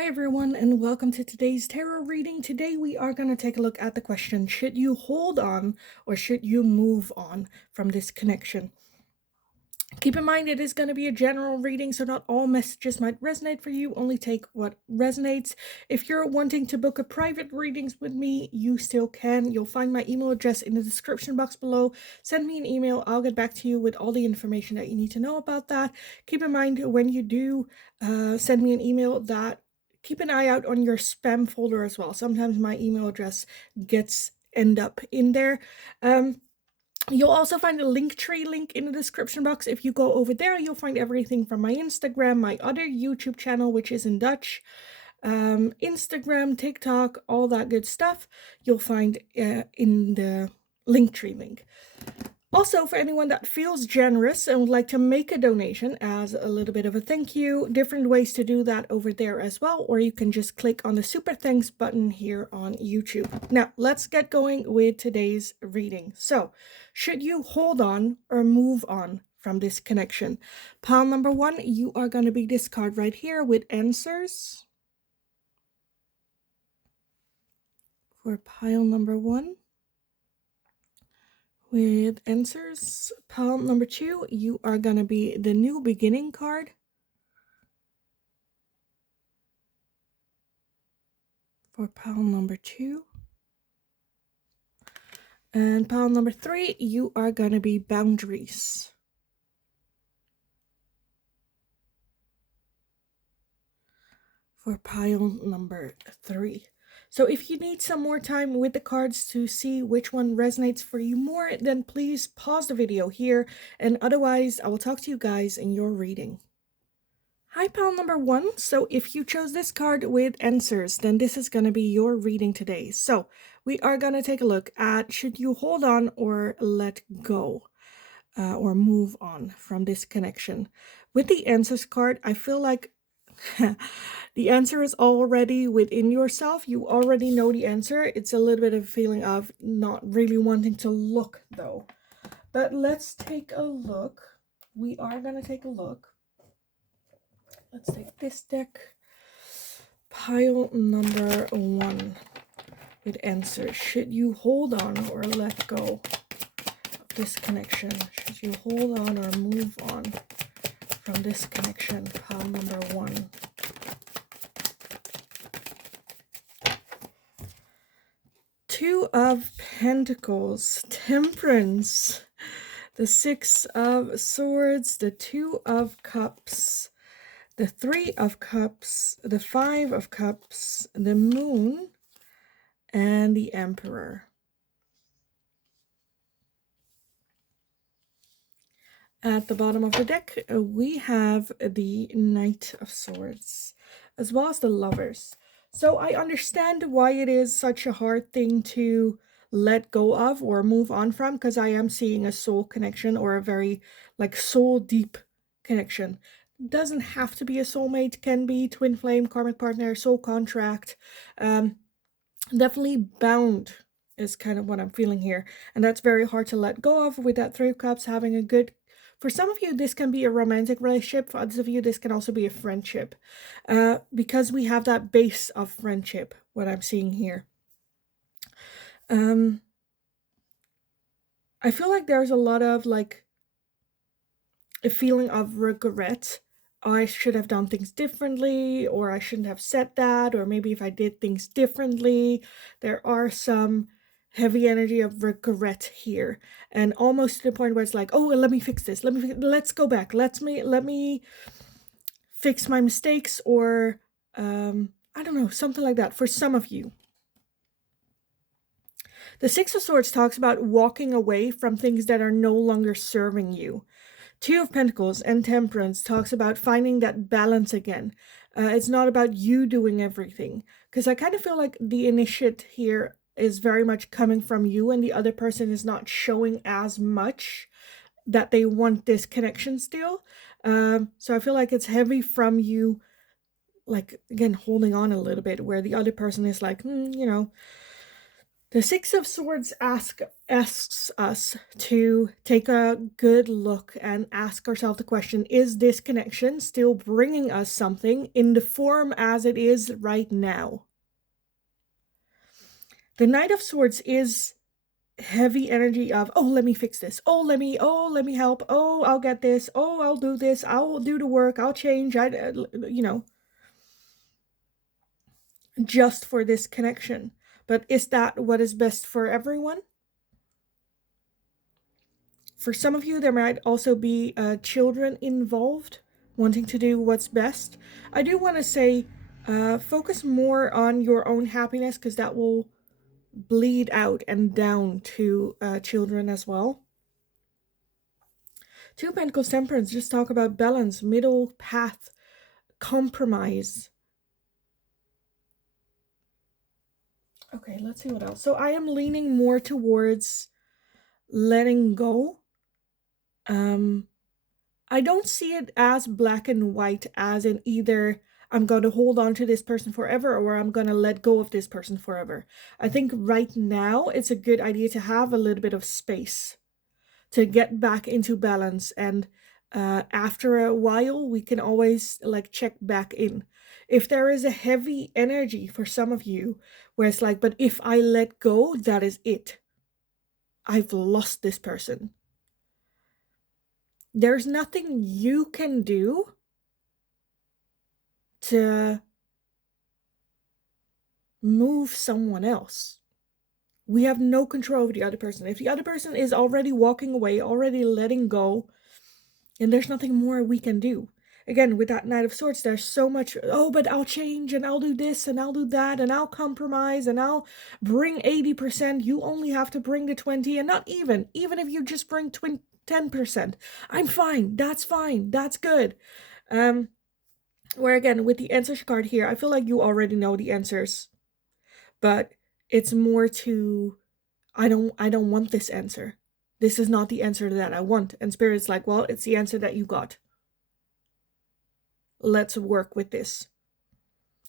Hi everyone, and welcome to today's tarot reading. Today we are going to take a look at the question, should you hold on or should you move on from this connection? Keep in mind it is going to be a general reading, so not all messages might resonate for you. Only take what resonates. If you're wanting to book a private readings with me, you still can. You'll find my email address in the description box below. Send me an email. I'll get back to you with all the information that you need to know about that. Keep in mind when you do send me an email that keep an eye out on your spam folder as well. Sometimes my email address end up in there. You'll also find a Linktree link in the description box. If you go over there, you'll find everything from my Instagram, my other YouTube channel, which is in Dutch, Instagram, TikTok, all that good stuff. You'll find in the Linktree link. Also, for anyone that feels generous and would like to make a donation as a little bit of a thank you, different ways to do that over there as well, or you can just click on the super thanks button here on YouTube. Now, let's get going with today's reading. So, should you hold on or move on from this connection? Pile number 1, you are going to be this card right here with answers. For pile number 1. With answers, pile number 2, you are going to be the new beginning card. For pile number 2. And pile number 3, you are going to be boundaries. For pile number 3. So if you need some more time with the cards to see which one resonates for you more, then please pause the video here, and otherwise I will talk to you guys in your reading. Hi, pile number 1. So if you chose this card with answers, then this is going to be your reading today. So we are going to take a look at should you hold on or let go or move on from this connection. With the answers card, I feel like the answer is already within yourself. You already know the answer. It's a little bit of a feeling of not really wanting to look though. But let's take a look. We are going to take a look. Let's take this deck. Pile number 1 with answers. Should you hold on or let go of this connection? Should you hold on or move on from this connection? Pile number 1. Two of Pentacles, Temperance, the 6 of Swords, the 2 of Cups, the 3 of Cups, the 5 of Cups, the Moon, and the Emperor. At the bottom of the deck, we have the Knight of Swords, as well as the Lovers. So I understand why it is such a hard thing to let go of or move on from, because I am seeing a soul connection or a very like soul deep connection. Doesn't have to be a soulmate, can be twin flame, karmic partner, soul contract. Definitely bound is kind of what I'm feeling here, and that's very hard to let go of. With that 3 of Cups having a good, for some of you this can be a romantic relationship, for others of you this can also be a friendship, because we have that base of friendship, what I'm seeing here. I feel like there's a lot of like a feeling of regret. I should have done things differently, or I shouldn't have said that, or maybe if I did things differently. There are some heavy energy of regret here, and almost to the point where it's like, oh, let me fix this, let's go back, let me fix my mistakes, or I don't know, something like that for some of you. The 6 of Swords talks about walking away from things that are no longer serving you. 2 of Pentacles and Temperance talks about finding that balance again. It's not about you doing everything, because I kind of feel like the initiate here is very much coming from you, and the other person is not showing as much that they want this connection still. So I feel like it's heavy from you, like, again, holding on a little bit, where the other person is like, you know, The Six of Swords asks us to take a good look and ask ourselves the question, is this connection still bringing us something in the form as it is right now? The Knight of Swords is heavy energy of, oh, let me fix this. Oh, let me help. Oh, I'll get this. Oh, I'll do this. I'll do the work. I'll change. Just for this connection. But is that what is best for everyone? For some of you, there might also be children involved wanting to do what's best. I do want to say, focus more on your own happiness, because that will bleed out and down to children as well. Two of Pentacles, Temperance, just talk about balance, middle path, compromise. Okay, let's see what else. So I am leaning more towards letting go. I don't see it as black and white, as in either I'm going to hold on to this person forever or I'm going to let go of this person forever. I think right now it's a good idea to have a little bit of space to get back into balance, and after a while we can always like check back in. If there is a heavy energy for some of you where it's like, but if I let go, that is it, I've lost this person, there's nothing you can do to move someone else. We have no control over the other person. If the other person is already walking away, already letting go, then there's nothing more we can do. Again, with that Knight of Swords, there's so much, oh, but I'll change and I'll do this and I'll do that and I'll compromise and I'll bring 80%. You only have to bring the 20, and not even if you just bring 10%, I'm fine. That's fine. That's good. Where again, with the answers card here, I feel like you already know the answers, but it's more to, I don't want this answer. This is not the answer that I want. And Spirit's like, well, it's the answer that you got. Let's work with this.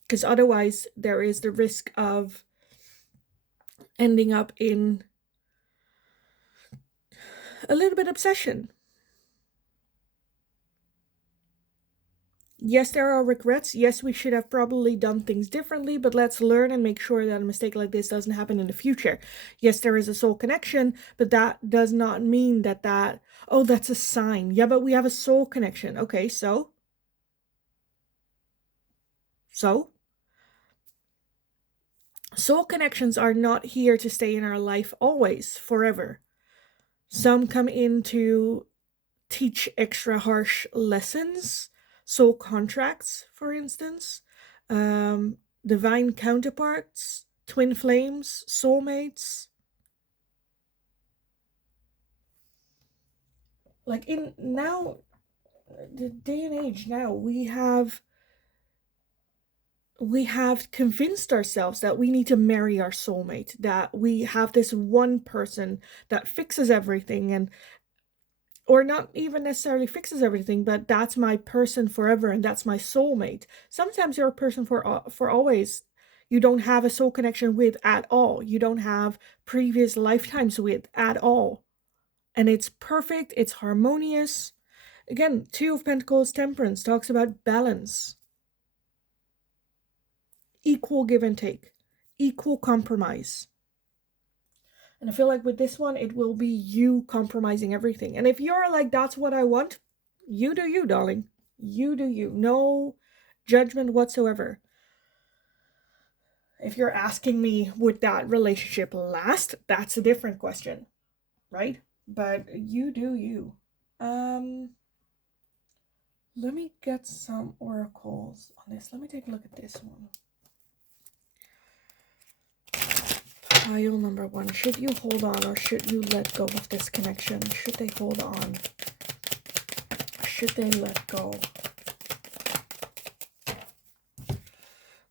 Because otherwise there is the risk of ending up in a little bit obsession. Yes, there are regrets. Yes, we should have probably done things differently, but let's learn and make sure that a mistake like this doesn't happen in the future. Yes, there is a soul connection, but that does not mean that, oh, that's a sign. Yeah, but we have a soul connection. Okay, so? Soul connections are not here to stay in our life always, forever. Some come in to teach extra harsh lessons, soul contracts, for instance, divine counterparts, twin flames, soulmates. Like in now, the day and age now, we have convinced ourselves that we need to marry our soulmate, that we have this one person that fixes everything, and or not even necessarily fixes everything, but that's my person forever and that's my soulmate. Sometimes you're a person for always you don't have a soul connection with at all. You don't have previous lifetimes with at all. And it's perfect, it's harmonious. Again, Two of Pentacles, Temperance talks about balance. Equal give and take, equal compromise. And I feel like with this one, it will be you compromising everything. And if you're like, that's what I want, you do you, darling. You do you. No judgment whatsoever. If you're asking me, would that relationship last? That's a different question, right? But you do you. Let me get some oracles on this. Let me take a look at this one. Pile number one. Should you hold on or should you let go of this connection? Should they hold on? Or should they let go?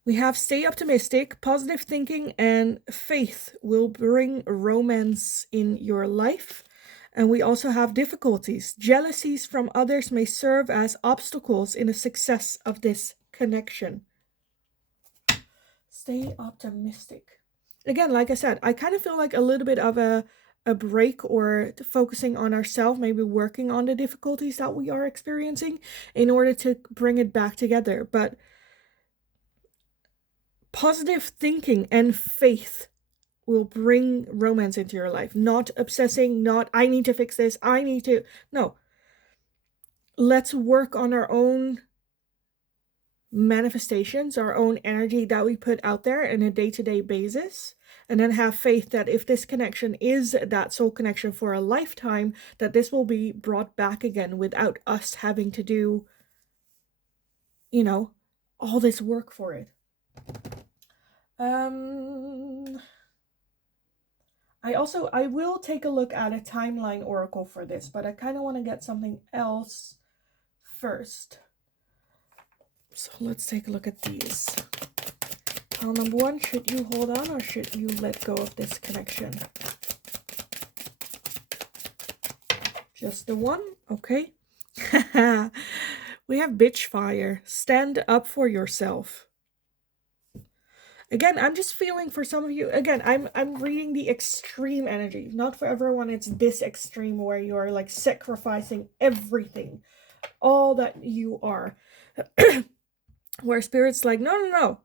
We have stay optimistic, positive thinking, and faith will bring romance in your life. And we also have difficulties. Jealousies from others may serve as obstacles in the success of this connection. Stay optimistic. again, like I said, I kind of feel like a little bit of a break or focusing on ourselves, maybe working on the difficulties that we are experiencing in order to bring it back together. But positive thinking and faith will bring romance into your life. Not obsessing, not I need to fix this, I need to. No. Let's work on our own manifestations, our own energy that we put out there on a day-to-day basis, and then have faith that if this connection is that soul connection for a lifetime, that this will be brought back again without us having to do, you know, all this work for it. I will take a look at a timeline oracle for this, but I kind of want to get something else first. So let's take a look at these. Pile number 1, should you hold on or should you let go of this connection? Just the one? Okay. We have bitch fire. Stand up for yourself. Again, I'm just feeling for some of you, again, I'm reading the extreme energy. Not for everyone it's this extreme where you are like sacrificing everything, all that you are. Where spirit's like, no.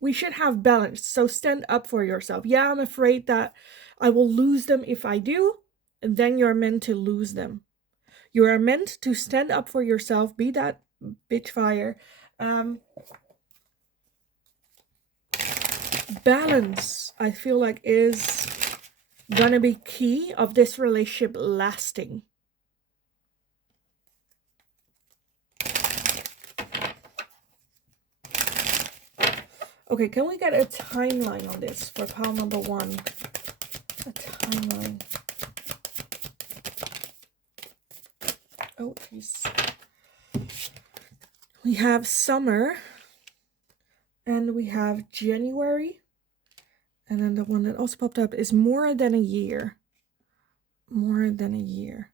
We should have balance. So stand up for yourself. Yeah, I'm afraid that I will lose them if I do. And then you're meant to lose them. You are meant to stand up for yourself. Be that bitch fire. Balance, I feel like, is gonna be key of this relationship lasting. Okay, can we get a timeline on this for pile number 1? A timeline. Oh, jeez. We have summer. And we have January. And then the one that also popped up is more than a year. More than a year.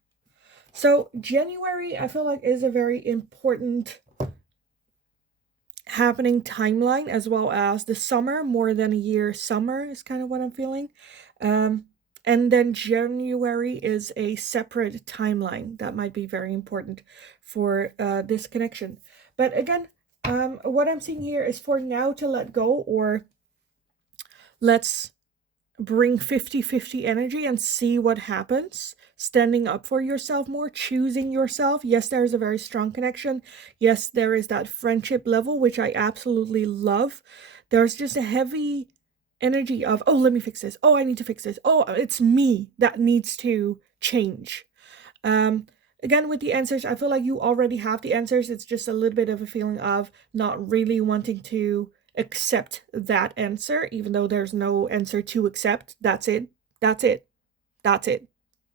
So January, I feel like, is a very important happening timeline, as well as the summer, more than a year summer is kind of what I'm feeling. And then January is a separate timeline that might be very important for this connection. But again, what I'm seeing here is for now to let go, or let's bring 50-50 energy and see what happens. Standing up for yourself more, choosing yourself. Yes, there is a very strong connection. Yes, there is that friendship level, which I absolutely love. There's just a heavy energy of, oh, let me fix this. Oh, I need to fix this. Oh, it's me that needs to change. Again, with the answers, I feel like you already have the answers. It's just a little bit of a feeling of not really wanting to accept that answer, even though there's no answer to accept. That's it. That's it. That's it.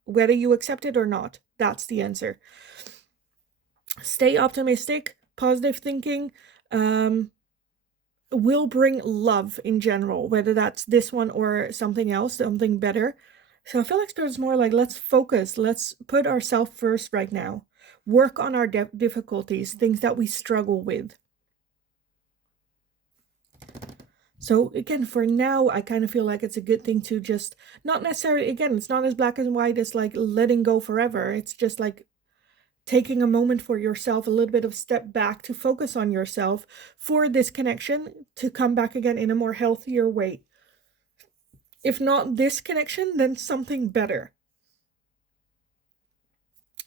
Whether you accept it or not, that's the answer. Stay optimistic. Positive thinking will bring love in general, whether that's this one or something else, something better. So I feel like there's more like, let's focus. Let's put ourselves first right now. Work on our difficulties, things that we struggle with. So again, for now, I kind of feel like it's a good thing to just, not necessarily, again, it's not as black and white as like letting go forever. It's just like taking a moment for yourself, a little bit of step back to focus on yourself for this connection to come back again in a more healthier way. If not this connection, then something better.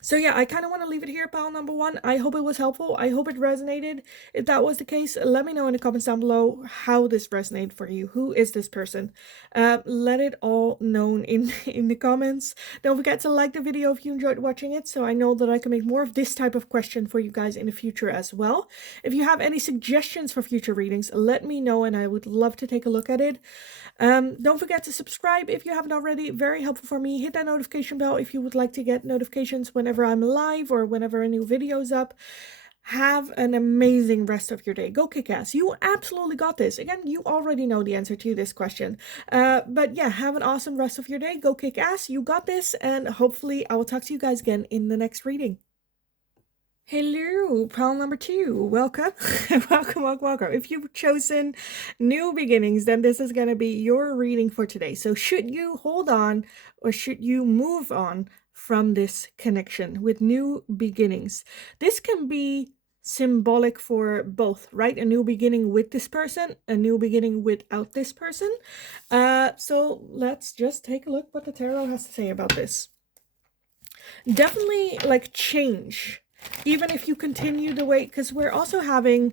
So yeah, I kind of want to leave it here, pile number 1. I hope it was helpful. I hope it resonated. If that was the case, let me know in the comments down below how this resonated for you. Who is this person? Let it all known in the comments. Don't forget to like the video if you enjoyed watching it, so I know that I can make more of this type of question for you guys in the future as well. If you have any suggestions for future readings, let me know and I would love to take a look at it. Don't forget to subscribe if you haven't already. Very helpful for me. Hit that notification bell if you would like to get notifications whenever I'm live or whenever a new video is up. Have an amazing rest of your day. Go kick ass. You absolutely got this. Again, you already know the answer to this question. But yeah, have an awesome rest of your day. Go kick ass. You got this. And hopefully I will talk to you guys again in the next reading. Hello, pile number 2. Welcome. welcome. If you've chosen new beginnings, then this is going to be your reading for today. So should you hold on or should you move on from this connection with new beginnings? This can be symbolic for both, right? A new beginning with this person, a new beginning without this person. So let's just take a look what the tarot has to say about this. Definitely like change, even if you continue the way, because we're also having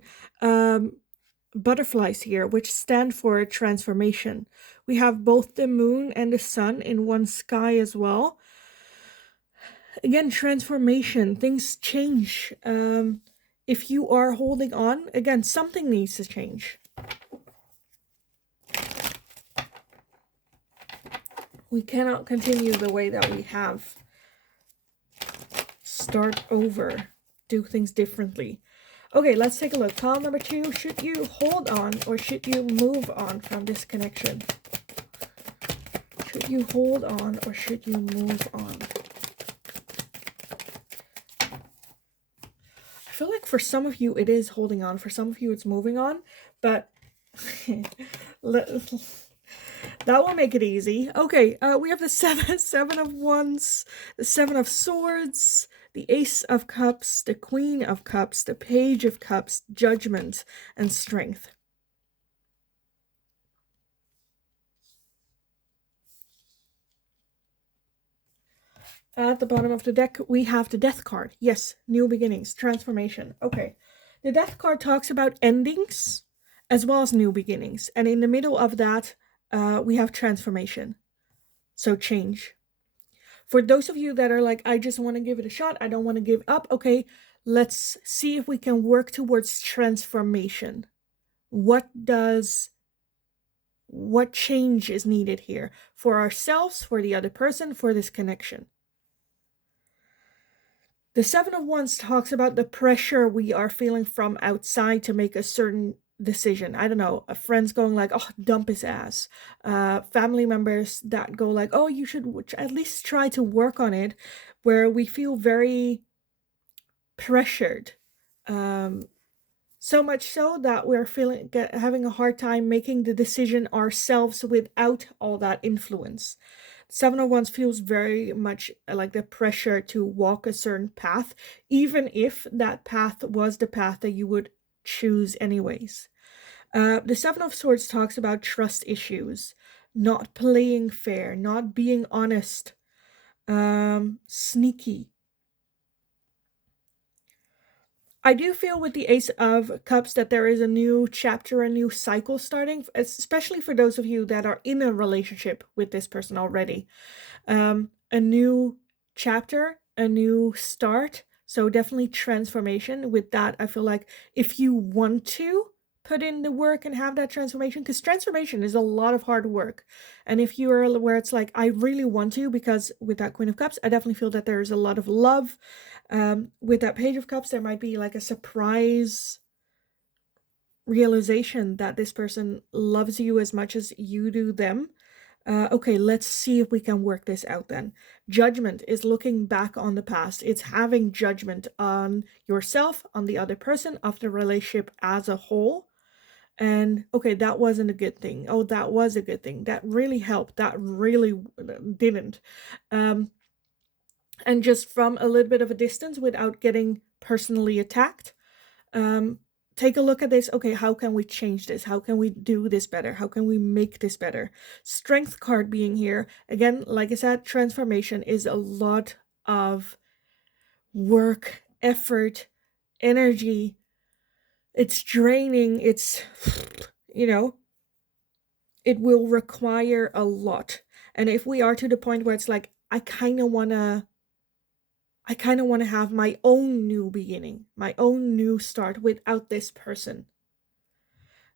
butterflies here, which stand for transformation. We have both the moon and the sun in one sky as well. Again, transformation, things change. If you are holding on, again, something needs to change. We cannot continue the way that we have. Start over, do things differently. Okay, let's take a look. Column number 2, should you hold on or should you move on from this connection? Should you hold on or should you move on? I feel like for some of you it is holding on, for some of you it's moving on, but that will make it easy. Okay, we have the seven of wands, the 7 of swords, the Ace of Cups, the Queen of Cups, the Page of Cups, Judgment, and Strength. At the bottom of the deck, we have the Death card. Yes, new beginnings, transformation. Okay, the Death card talks about endings as well as new beginnings. And in the middle of that, we have transformation. So change. For those of you that are like, I just want to give it a shot, I don't want to give up. Okay, let's see if we can work towards transformation. What change is needed here for ourselves, for the other person, for this connection? The 7 of Wands talks about the pressure we are feeling from outside to make a certain decision. I don't know, a friend's going like, oh, dump his ass. Family members that go like, oh, you should at least try to work on it, where we feel very pressured. So much so that we're having a hard time making the decision ourselves without all that influence. 7 of Wands feels very much like the pressure to walk a certain path, even if that path was the path that you would choose anyways. The 7 of Swords talks about trust issues, not playing fair, not being honest, sneaky. I do feel with the Ace of Cups that there is a new chapter, a new cycle starting, especially for those of you that are in a relationship with this person already. A new chapter, a new start. So definitely transformation. With that, I feel like if you want to put in the work and have that transformation, because transformation is a lot of hard work. And if you are where it's like, I really want to, because with that Queen of Cups, I definitely feel that there's a lot of love. With that Page of Cups, there might be like a surprise realization that this person loves you as much as you do them. Okay, let's see if we can work this out then. Judgment is looking back on the past. It's having judgment on yourself, on the other person, of the relationship as a whole. And okay, that wasn't a good thing. Oh, that was a good thing. That really helped. That really didn't. And just from a little bit of a distance without getting personally attacked, take a look at this. Okay, how can we change this? How can we do this better? How can we make this better? Strength card being here. Again, like I said, transformation is a lot of work, effort, energy. It's draining. It's, it will require a lot. And if we are to the point where it's like, I kind of want to have my own new beginning, my own new start without this person,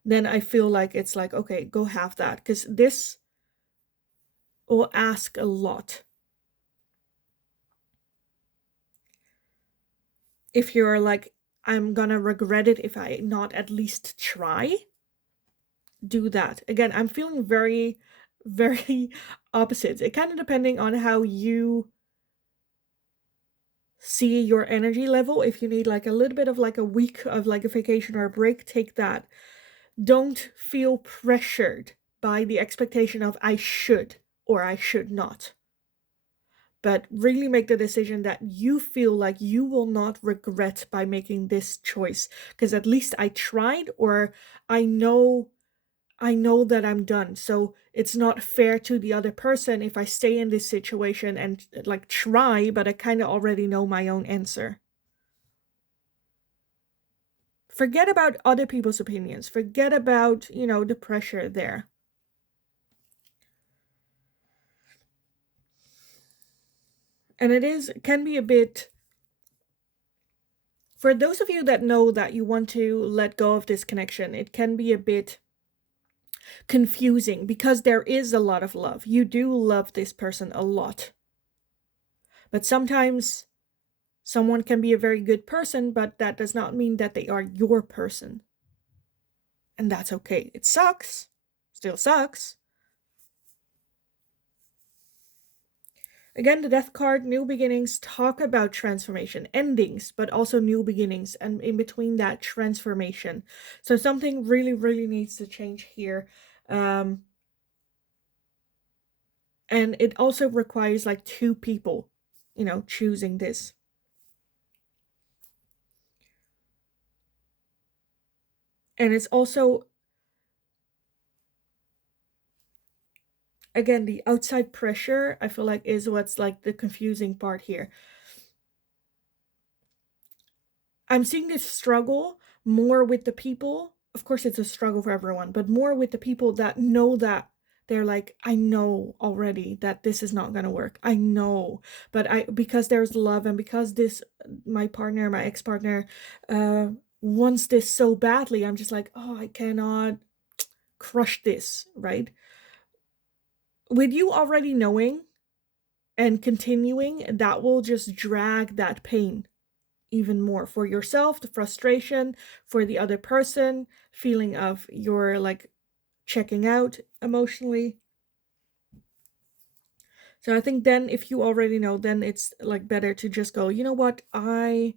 then I feel like it's like, okay, go have that, because this will ask a lot. If you're like, I'm gonna regret it if I not at least try, do that. Again, I'm feeling very, very opposites. It kind of depending on how you see your energy level. If you need like a little bit of like a week of like a vacation or a break, take that. Don't feel pressured by the expectation of I should or I should not. But really make the decision that you feel like you will not regret by making this choice. Because at least I tried, or I know that I'm done. So it's not fair to the other person if I stay in this situation and like try, but I kind of already know my own answer. Forget about other people's opinions. Forget about, the pressure there. And can be a bit, for those of you that know that you want to let go of this connection, it can be a bit confusing because there is a lot of love. You do love this person a lot. But sometimes someone can be a very good person, but that does not mean that they are your person. And that's okay. It sucks. Still sucks. Again, the Death card, new beginnings, talk about transformation, endings, but also new beginnings, and in between that, transformation. So something really, really needs to change here. And it also requires like two people, choosing this. And it's also, again, the outside pressure, I feel like, is what's like the confusing part here. I'm seeing this struggle more with the people. Of course, it's a struggle for everyone, but more with the people that know that they're like, I know already that this is not going to work. I know, but because there's love and because my partner, my ex-partner, wants this so badly, I'm just like, oh, I cannot crush this, right? With you already knowing and continuing, that will just drag that pain even more for yourself, the frustration, for the other person, feeling of you're like checking out emotionally. So I think then if you already know, then it's like better to just go, you know what, I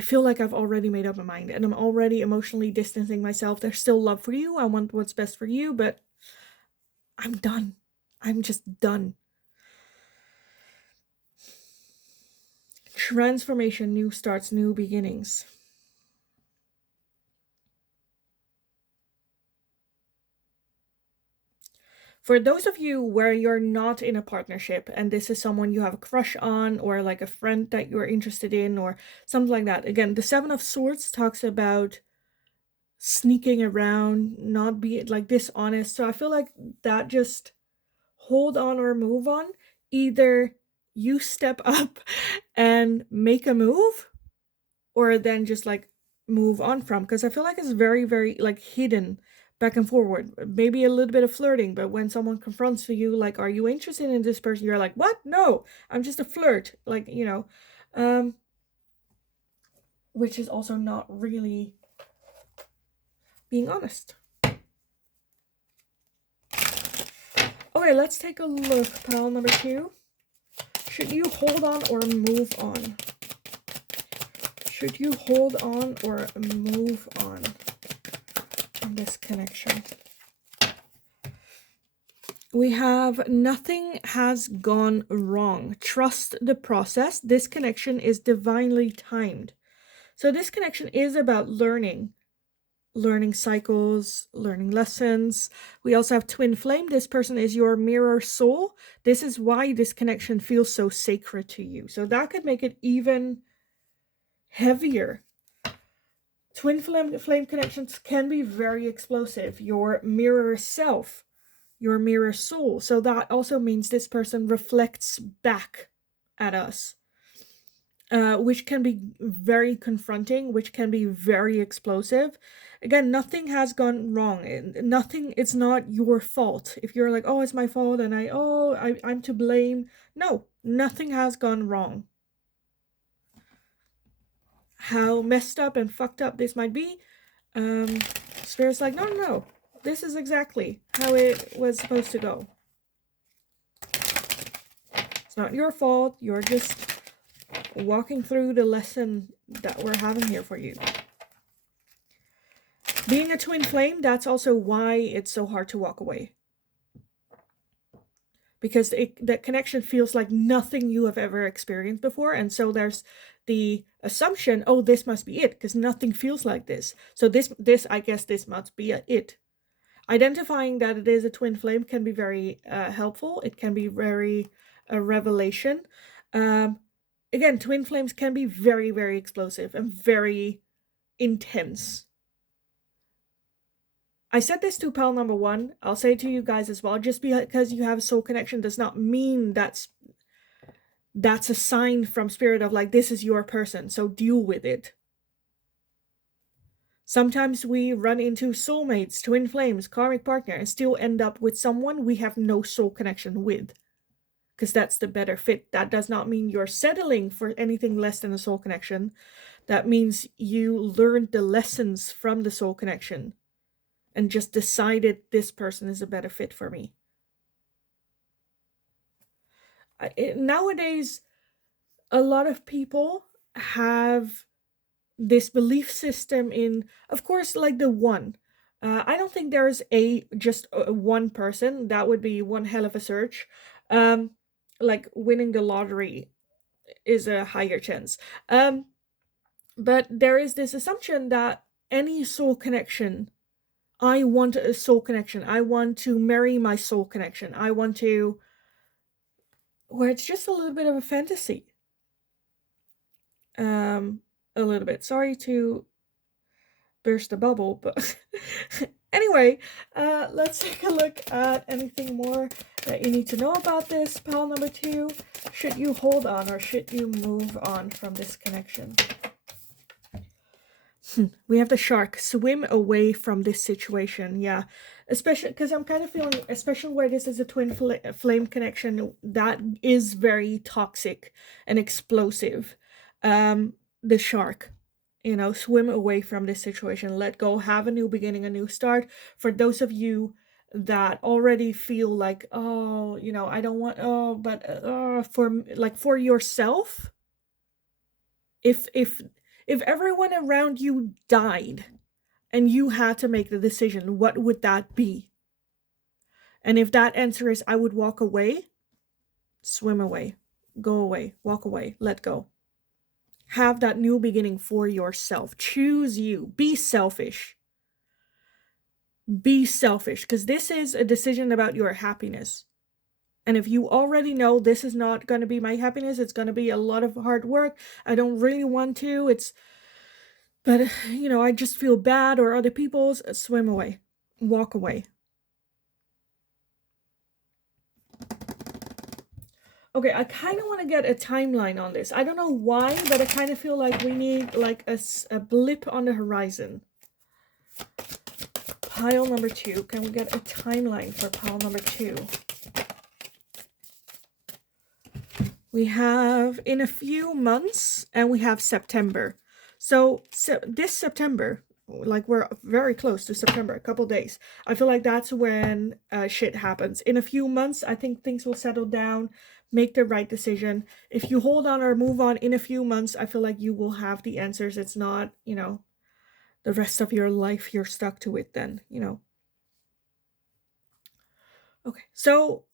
feel like I've already made up my mind and I'm already emotionally distancing myself. There's still love for you. I want what's best for you, but I'm done. I'm just done. Transformation, new starts, new beginnings. For those of you where you're not in a partnership and this is someone you have a crush on or like a friend that you're interested in or something like that, again, the Seven of Swords talks about sneaking around, not be like dishonest. So I feel like that, just hold on or move on. Either you step up and make a move, or then just like move on from, because I feel like it's very, very like hidden back and forward. Maybe a little bit of flirting, but when someone confronts you like, are you interested in this person, you're like, what? No, I'm just a flirt, like, which is also not really being honest. Okay, let's take a look. Pile number 2. Should you hold on or move on? Should you hold on or move on in this connection? We have nothing has gone wrong. Trust the process. This connection is divinely timed. So this connection is about learning cycles, learning lessons. We also have twin flame. This person is your mirror soul. This is why this connection feels so sacred to you. So that could make it even heavier. Twin flame connections can be very explosive. Your mirror self, your mirror soul. So that also means this person reflects back at us, which can be very confronting, which can be very explosive. Again, nothing has gone wrong. It's not your fault. If you're like, oh, it's my fault and I'm to blame. No, nothing has gone wrong. How messed up and fucked up this might be, Spirit's like, no. This is exactly how it was supposed to go. It's not your fault. You're just walking through the lesson that we're having here for you. Being a twin flame, that's also why it's so hard to walk away. Because that connection feels like nothing you have ever experienced before. And so there's the assumption, oh, this must be it, because nothing feels like this. So this I guess this must be it. Identifying that it is a twin flame can be very helpful. It can be very a revelation. Again, twin flames can be very, very explosive and very intense. I said this to pal number 1. I'll say it to you guys as well. Just because you have a soul connection does not mean that's a sign from spirit of like, this is your person, so deal with it. Sometimes we run into soulmates, twin flames, karmic partner, and still end up with someone we have no soul connection with. Because that's the better fit. That does not mean you're settling for anything less than a soul connection. That means you learned the lessons from the soul connection and just decided this person is a better fit for me. Nowadays, a lot of people have this belief system in, of course, like the one. I don't think there's just one person. That would be one hell of a search. Like winning the lottery is a higher chance. But there is this assumption that any soul connection, I want a soul connection. I want to marry my soul connection. I want to, where it's just a little bit of a fantasy. A little bit. Sorry to burst the bubble, but anyway, let's take a look at anything more that you need to know about this. Pal number 2, should you hold on or should you move on from this connection? We have the shark. Swim away from this situation. Yeah, especially because I'm kind of feeling, especially where this is a twin flame connection, that is very toxic and explosive. The shark, swim away from this situation. Let go. Have a new beginning, a new start. For those of you that already feel like, oh, I don't want, but for yourself, if everyone around you died and you had to make the decision, what would that be? And if that answer is, I would walk away, swim away, go away, walk away, let go. Have that new beginning for yourself. Choose you. Be selfish. Be selfish, because this is a decision about your happiness. And if you already know this is not going to be my happiness, it's going to be a lot of hard work, I don't really want to, but I just feel bad, or other people's, swim away, walk away. Okay, I kind of want to get a timeline on this. I don't know why, but I kind of feel like we need like a blip on the horizon. Pile number 2. Can we get a timeline for pile number 2? We have in a few months, and we have September. So this September, like we're very close to September, a couple days. I feel like that's when shit happens. In a few months, I think things will settle down, make the right decision. If you hold on or move on in a few months, I feel like you will have the answers. It's not, the rest of your life you're stuck to it then, Okay, so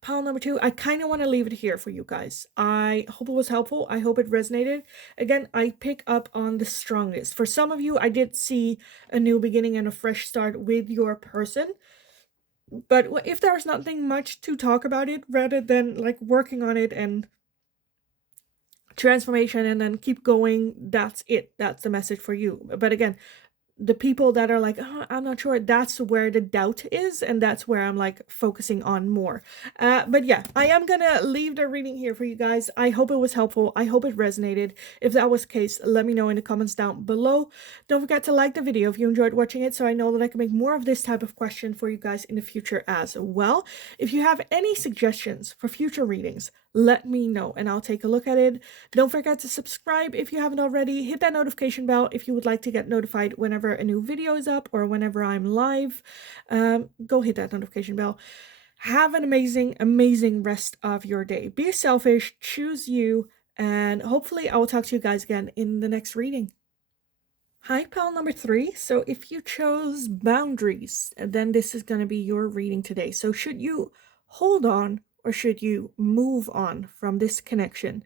pile number 2, I kind of want to leave it here for you guys. I hope it was helpful. I hope it resonated. Again, I pick up on the strongest. For some of you, I did see a new beginning and a fresh start with your person. But if there's nothing much to talk about it, rather than like working on it and transformation and then keep going, that's it. That's the message for you. But again, the people that are like, oh, I'm not sure, that's where the doubt is, and that's where I'm like focusing on more. But yeah, I am gonna leave the reading here for you guys. I hope it was helpful. I hope it resonated. If that was the case, let me know in the comments down below. Don't forget to like the video if you enjoyed watching it, so I know that I can make more of this type of question for you guys in the future as well. If you have any suggestions for future readings, let me know and I'll take a look at it. Don't forget to subscribe if you haven't already. Hit that notification bell if you would like to get notified whenever a new video is up or whenever I'm live. Go hit that notification bell. Have an amazing, amazing rest of your day. Be selfish, choose you, and hopefully I will talk to you guys again in the next reading. Hi, pal number 3. So if you chose boundaries, then this is going to be your reading today. So should you hold on or should you move on from this connection?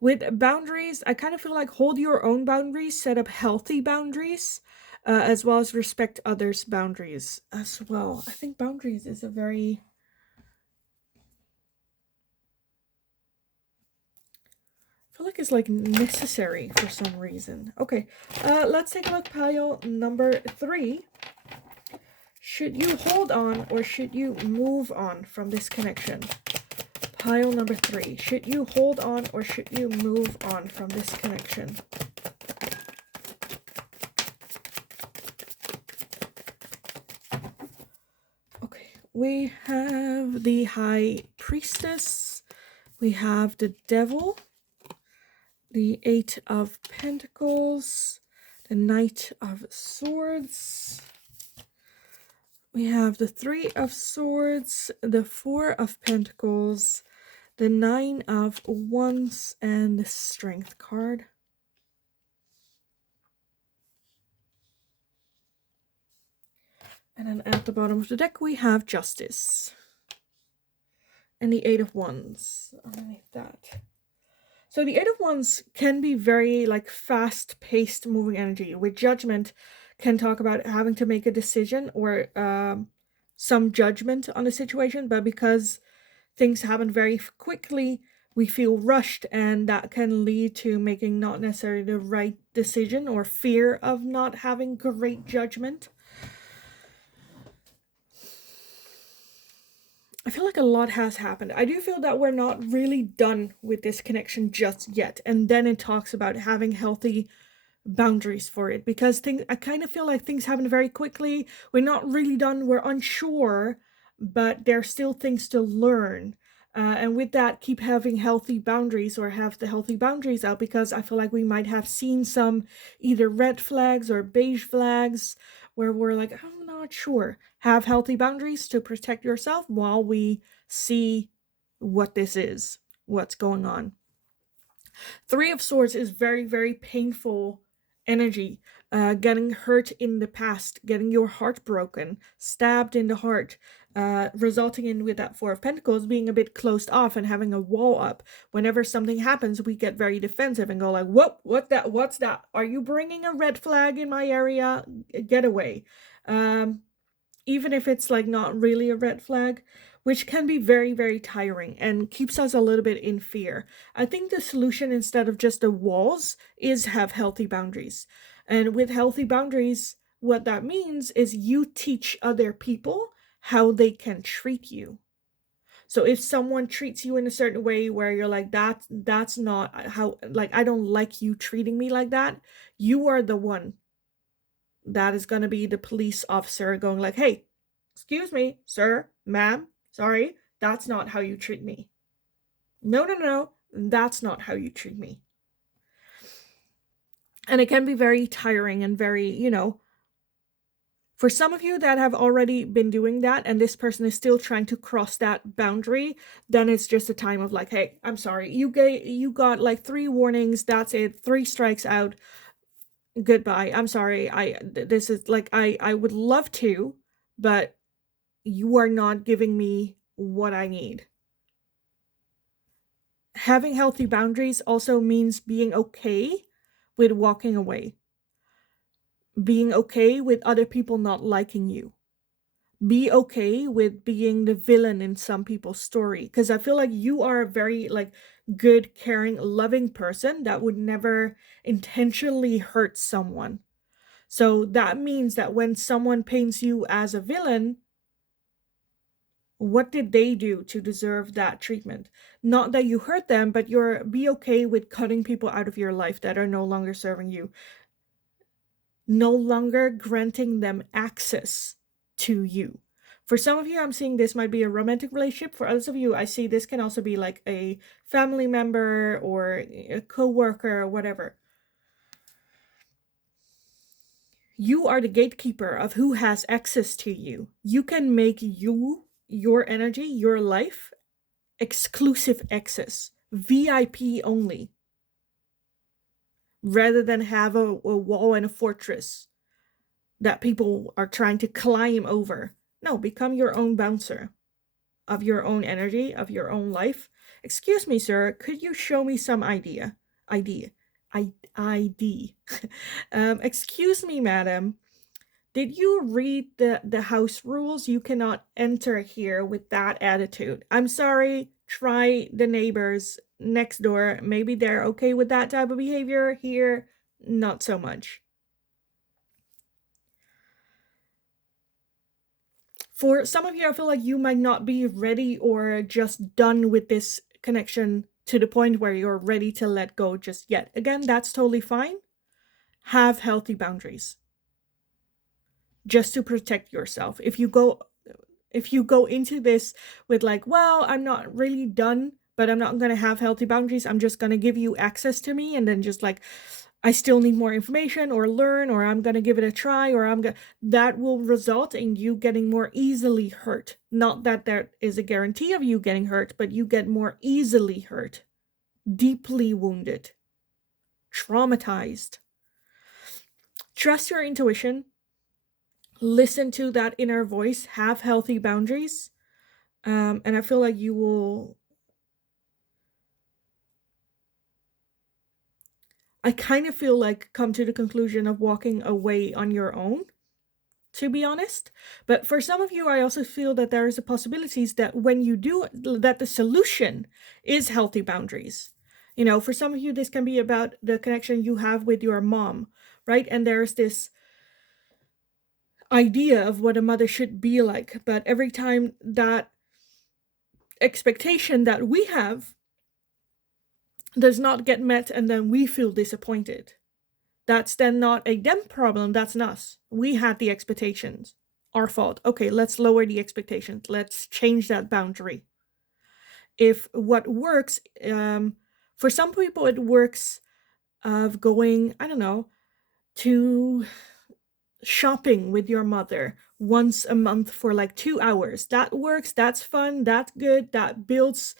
With boundaries, I kind of feel like hold your own boundaries, set up healthy boundaries, as well as respect others' boundaries as well. I think boundaries is a very... I feel like it's like necessary for some reason. Okay, let's take a look, pile number 3. Should you hold on or should you move on from this connection? Pile number 3. Should you hold on or should you move on from this connection? Okay, we have the High Priestess. We have the Devil. The 8 of Pentacles. The Knight of Swords. We have the 3 of Swords. The 4 of Pentacles. The 9 of Wands and the Strength card. And then at the bottom of the deck, we have Justice. And the 8 of Wands underneath that. So the 8 of Wands can be very like fast-paced moving energy. With Judgment, can talk about having to make a decision or some judgment on a situation. But because things happen very quickly, we feel rushed, and that can lead to making not necessarily the right decision or fear of not having great judgment. I feel like a lot has happened. I do feel that we're not really done with this connection just yet. And then it talks about having healthy boundaries for it, because I kind of feel like things happen very quickly. We're not really done. We're unsure, but there's still things to learn. And with that, keep having healthy boundaries, or have the healthy boundaries out, because I feel like we might have seen some either red flags or beige flags where we're like, I'm not sure. Have healthy boundaries to protect yourself while we see what this is, what's going on. 3 of Swords is very, very painful energy. Getting hurt in the past, getting your heart broken, stabbed in the heart, resulting in, with that 4 of Pentacles, being a bit closed off and having a wall up. Whenever something happens, we get very defensive and go like, what's that? Are you bringing a red flag in my area? Get away. Even if it's like not really a red flag, which can be very, very tiring and keeps us a little bit in fear. I think the solution, instead of just the walls, is have healthy boundaries. And with healthy boundaries, what that means is you teach other people how they can treat you. So if someone treats you in a certain way where you're like, that's not how, like, I don't like you treating me like that, you are the one that is going to be the police officer going like, hey, excuse me, sir, ma'am, sorry, that's not how you treat me. No, that's not how you treat me. And it can be very tiring and very, for some of you that have already been doing that and this person is still trying to cross that boundary, then it's just a time of like, hey, I'm sorry, you got like 3 warnings, that's it, 3 strikes out, goodbye, I'm sorry, this is like, I would love to, but you are not giving me what I need. Having healthy boundaries also means being okay with walking away. Being okay with other people not liking you. Be okay with being the villain in some people's story. Because I feel like you are a very like good, caring, loving person that would never intentionally hurt someone. So that means that when someone paints you as a villain, what did they do to deserve that treatment? Not that you hurt them, but be okay with cutting people out of your life that are no longer serving you. No longer granting them access to you. For some of you, I'm seeing this might be a romantic relationship. For others of you, I see this can also be like a family member or a co-worker or whatever. You are the gatekeeper of who has access to you. You can make you your energy, your life, exclusive access, VIP only, rather than have a wall and a fortress that people are trying to climb over. No, become your own bouncer of your own energy, of your own life. Excuse me, sir, could you show me some ID? ID. Excuse me, madam. Did you read the house rules? You cannot enter here with that attitude. I'm sorry, try the neighbors next door. Maybe they're okay with that type of behavior. Here, not so much. For some of you, I feel like you might not be ready or just done with this connection to the point where you're ready to let go just yet. Again, that's totally fine. Have healthy boundaries just to protect yourself. If you go into this with like, well, I'm not really done, but I'm not going to have healthy boundaries. I'm just going to give you access to me, and then just like, I still need more information or learn, or I'm going to give it a try, or that will result in you getting more easily hurt. Not that there is a guarantee of you getting hurt, but you get more easily hurt, deeply wounded, traumatized. Trust your intuition. Listen to that inner voice. Have healthy boundaries. And I feel like you will... I kind of feel like come to the conclusion of walking away on your own, to be honest. But for some of you, I also feel that there is a possibilities that when you do, that the solution is healthy boundaries. You know, for some of you, this can be about the connection you have with your mom, right? And there's this idea of what a mother should be like. But every time that expectation that we have does not get met, and then we feel disappointed, that's then not a them problem, that's us. We had the expectations. Our fault. Okay, let's lower the expectations. Let's change that boundary. If what works, for some people it works of going, I don't know, to shopping with your mother once a month for like 2 hours. That works, that's fun, that's good, that builds,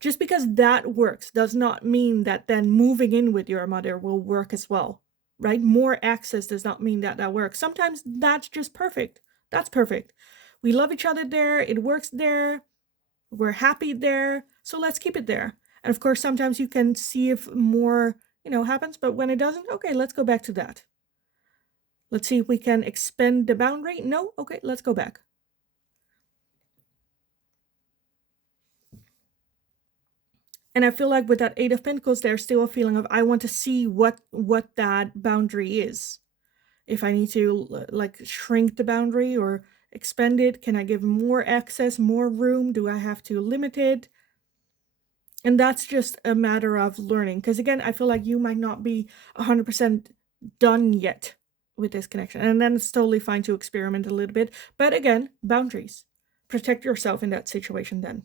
just because that works does not mean that then moving in with your mother will work as well, right? More access does not mean that works. Sometimes that's just perfect. That's perfect. We love each other there, it works there, we're happy there, so let's keep it there. And of course, sometimes you can see if more, happens, but when it doesn't, okay, let's go back to that. Let's see if we can expand the boundary. No? Okay, let's go back. And I feel like with that Eight of Pentacles, there's still a feeling of I want to see what that boundary is. If I need to like shrink the boundary or expand it, can I give more access, more room? Do I have to limit it? And that's just a matter of learning. Because again, I feel like you might not be 100% done yet with this connection, and then it's totally fine to experiment a little bit. But again, boundaries. Protect yourself in that situation. Then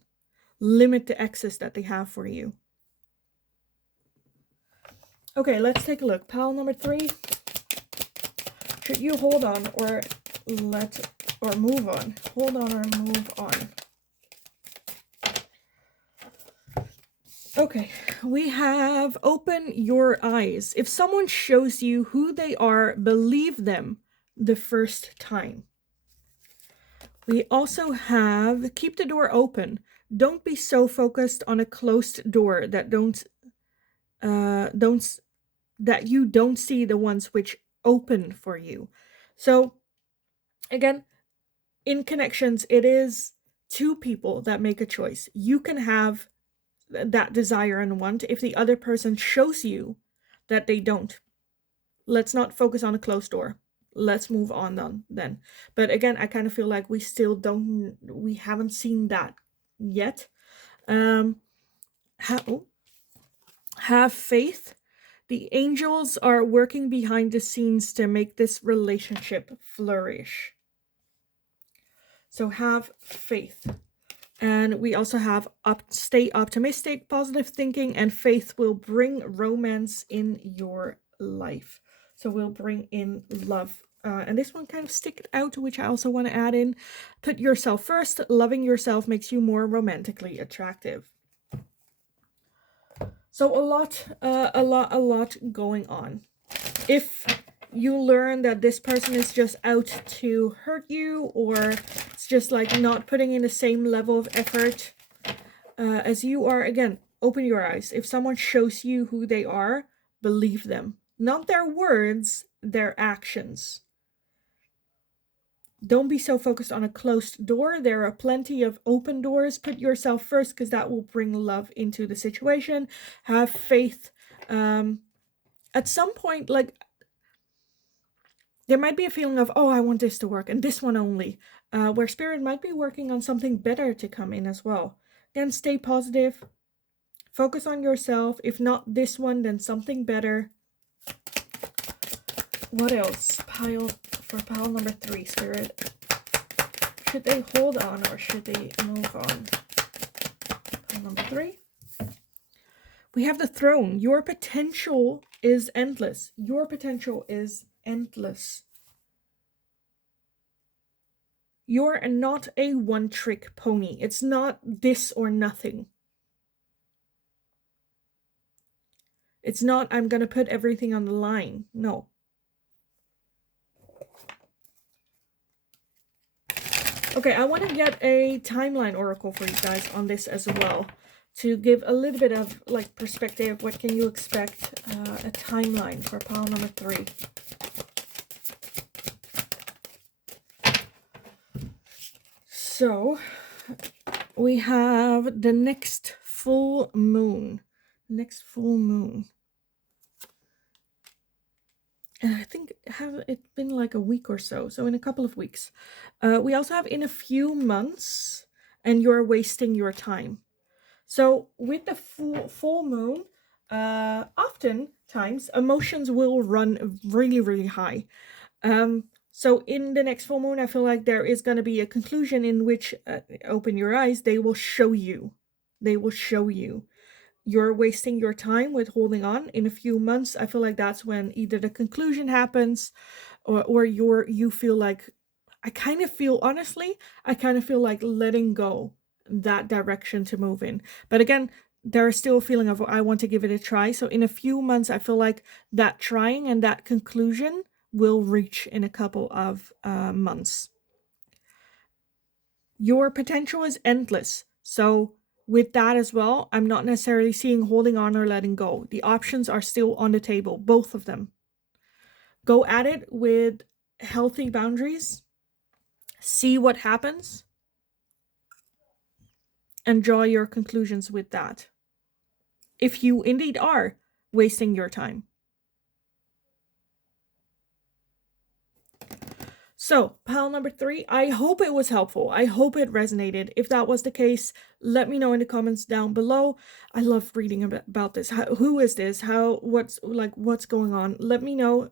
limit the access that they have for you. Okay, let's take a look. Pile number 3. Should you hold on or move on? Hold on or move on. Okay, we have open your eyes. If someone shows you who they are, believe them the first time. We also have keep the door open. Don't be so focused on a closed door that that you don't see the ones which open for you. So again, in connections, it is 2 people that make a choice. You can have that desire and want if the other person shows you that they don't. Let's not focus on a closed door. Let's move on then. But again, I kind of feel like we haven't seen that yet. Have faith. The angels are working behind the scenes to make this relationship flourish. So have faith. And we also have stay optimistic, positive thinking, and faith will bring romance in your life. So we'll bring in love And this one kind of sticked out, which I also want to add in. Put yourself first. Loving yourself makes you more romantically attractive. So a lot going on. If you learn that this person is just out to hurt you, or it's just like not putting in the same level of effort as you are, again, open your eyes. If someone shows you who they are, believe them. Not their words, their actions. Don't be so focused on a closed door. There are plenty of open doors. Put yourself first, because that will bring love into the situation. Have faith. At some point, like, there might be a feeling of, oh, I want this to work, and this one only, where spirit might be working on something better to come in as well. Again, stay positive. Focus on yourself. If not this one, then something better. What else? For pile number 3, Spirit. Should they hold on or should they move on? Pile number 3. We have the Throne. Your potential is endless. Your potential is endless. You're not a one-trick pony. It's not this or nothing. It's not, I'm going to put everything on the line. No. Okay, I want to get a timeline oracle for you guys on this as well, to give a little bit of like perspective. What can you expect? A timeline for pile number 3. So we have the next full moon. Next full moon. And I think, have it been like a week or so? So in a couple of weeks. We also have in a few months, and you're wasting your time. So with the full moon, oftentimes emotions will run really, really high. So in the next full moon, I feel like there is going to be a conclusion in which, open your eyes, they will show you. They will show you. You're wasting your time with holding on. In a few months, I feel like that's when either the conclusion happens, or you feel like, honestly, I kind of feel like letting go that direction to move in. But again, there is still a feeling of, I want to give it a try. So in a few months, I feel like that trying and that conclusion will reach in a couple of months. Your potential is endless. So with that as well, I'm not necessarily seeing holding on or letting go. The options are still on the table, both of them. Go at it with healthy boundaries. See what happens. And draw your conclusions with that. If you indeed are wasting your time. So, pile number 3, I hope it was helpful. I hope it resonated. If that was the case, let me know in the comments down below. I love reading about this. Who is this? What's going on? Let me know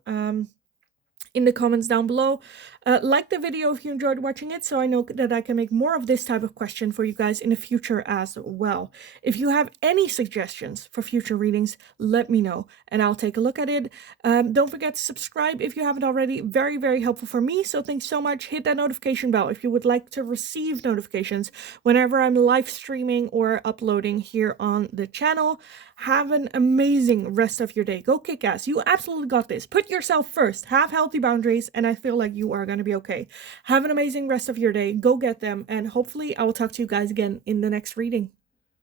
in the comments down below. Like the video if you enjoyed watching it, so I know that I can make more of this type of question for you guys in the future as well. If you have any suggestions for future readings, let me know and I'll take a look at it. Don't forget to subscribe if you haven't already. Very, very helpful for me, so thanks so much. Hit that notification bell if you would like to receive notifications whenever I'm live streaming or uploading here on the channel. Have an amazing rest of your day. Go kick ass. You absolutely got this. Put yourself first. Have healthy boundaries, and I feel like you are going to be okay. Have an amazing rest of your day. Go get them, and hopefully I will talk to you guys again in the next reading.